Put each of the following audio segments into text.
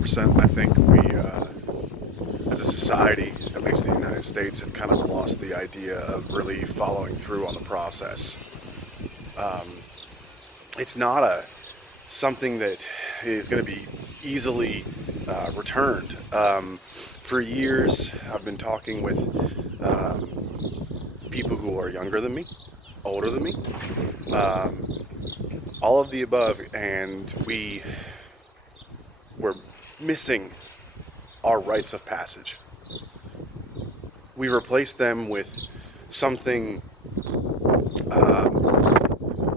100%. I think we, as a society, at least the United States, have kind of lost the idea of really following through on the process. It's not something that is going to be easily returned. For years, I've been talking with people who are younger than me, older than me, um, all of the above, and we're missing our rites of passage. We replace them with something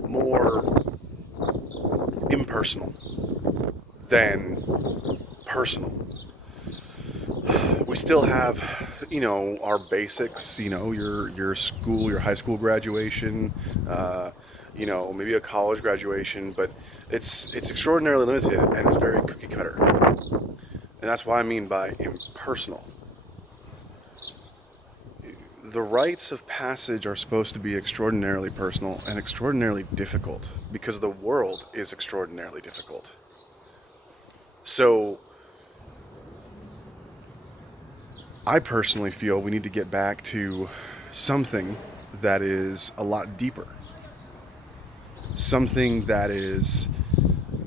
more impersonal than personal. We still have, our basics. Your school, your high school graduation, maybe a college graduation, but it's extraordinarily limited and it's very cookie cutter. And that's what I mean by impersonal. The rites of passage are supposed to be extraordinarily personal and extraordinarily difficult because the world is extraordinarily difficult. So, I personally feel we need to get back to something that is a lot deeper. Something that is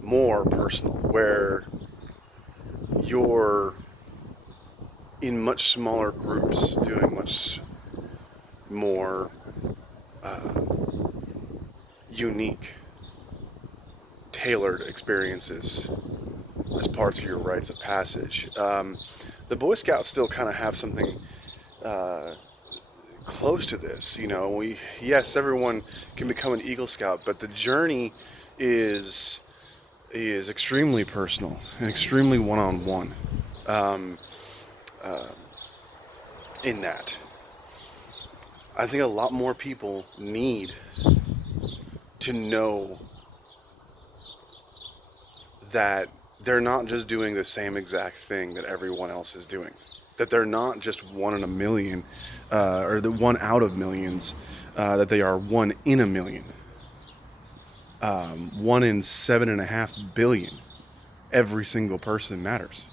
more personal, where you're in much smaller groups doing much more unique, tailored experiences as parts of your rites of passage. The Boy Scouts still kind of have something close to this. Yes, everyone can become an Eagle Scout, but the journey is extremely personal and extremely one-on-one. In that, I think a lot more people need to know that they're not just doing the same exact thing that everyone else is doing. That they're not just one in a million, or the one out of millions, that they are one in a million. 1 in 7.5 billion. Every single person matters.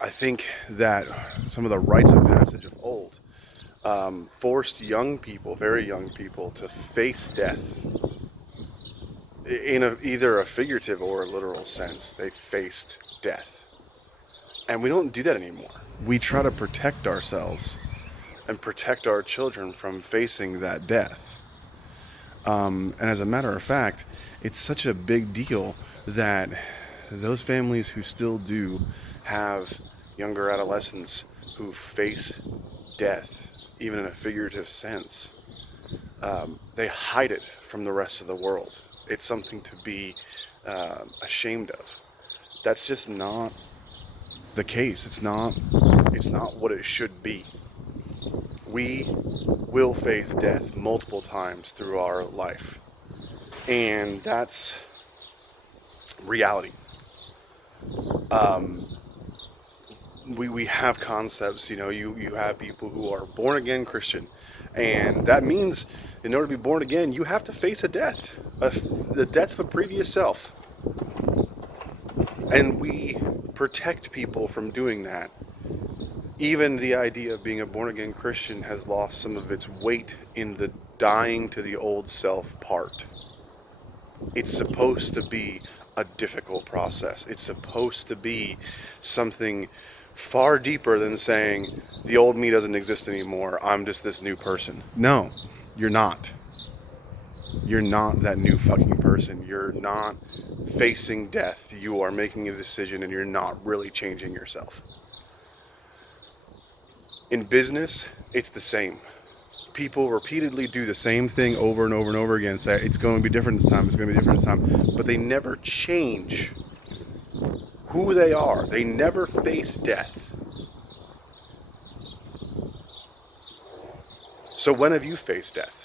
I think that some of the rites of passage of old forced young people, very young people, to face death in either a figurative or a literal sense. They faced death. And we don't do that anymore. We try to protect ourselves and protect our children from facing that death. And as a matter of fact, it's such a big deal that those families who still do have younger adolescents who face death, even in a figurative sense, they hide it from the rest of the world. It's something to be ashamed of. That's just not the case. It's not what it should be. We will face death multiple times through our life, and that's reality. We have concepts, you have people who are born again Christian, and that means in order to be born again, you have to face a death, the death of a previous self. And we protect people from doing that. Even the idea of being a born again Christian has lost some of its weight in the dying to the old self part. It's supposed to be a difficult process. It's supposed to be something far deeper than saying, the old me doesn't exist anymore, I'm just this new person. No, you're not. You're not that new fucking person. You're not facing death. You are making a decision and you're not really changing yourself. In business, it's the same. People repeatedly do the same thing over and over and over again, say it's going to be different this time, it's going to be different this time, but they never change who they are. They never face death. So when have you faced death?